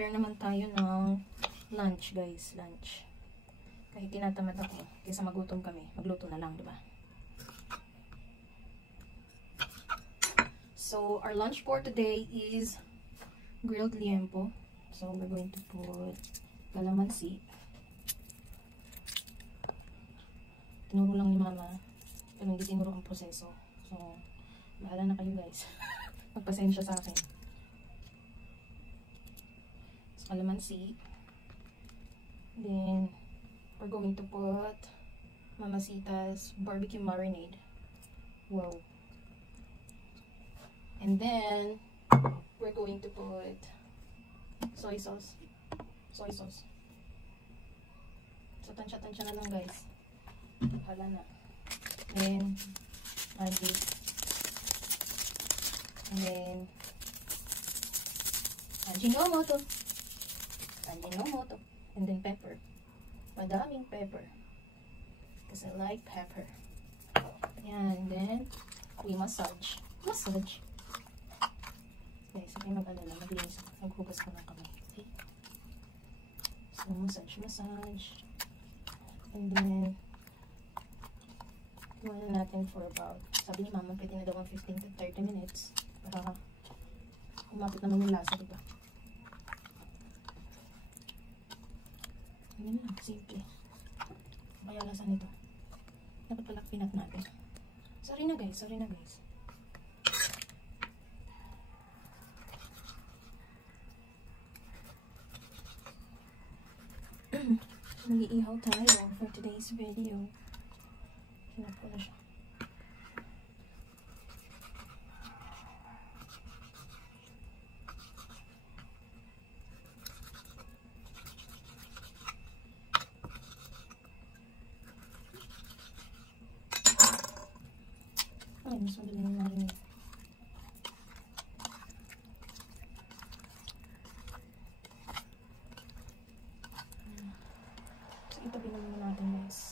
mag-prepare naman tayo ng lunch, guys. Lunch. Kahit tinatamad ako, kaysa magutom kami, magluto na lang, diba? So, our lunch for today is grilled liempo. So, we're going to put calamansi. Tinuro lang ni Mama, pero hindi tinuro ang proseso. So, bahala na kayo guys. Magpasensya sa akin. So, calamansi. Then, we're going to put Mamacita's barbecue marinade. Wow. And then, we're going to put soy sauce. Soy sauce. So, tansya-tansya na lang guys. Hala na. Then, Maggi. And then, Ajinomoto. Ajinomoto. And then pepper. Madaming pepper. Because I like pepper. Ayan. And then, we massage. Massage. Okay, so kayo mag-alala, maglinis ako. Maghugas ko ng kamay. Okay? So, massage. And then, iwanan natin for about, sabi ni Mama, pwede na daw 15 to 30 minutes. Para umapit naman yung lasa, diba? Ganyan lang, simple. Kaya lasa nito. Dapat pala pinat natin. Sorry na guys. Mag-iihaw tayo for today's video. Hinap ko na siya. Ay, mas madali na marinig. Itabi naman natin guys.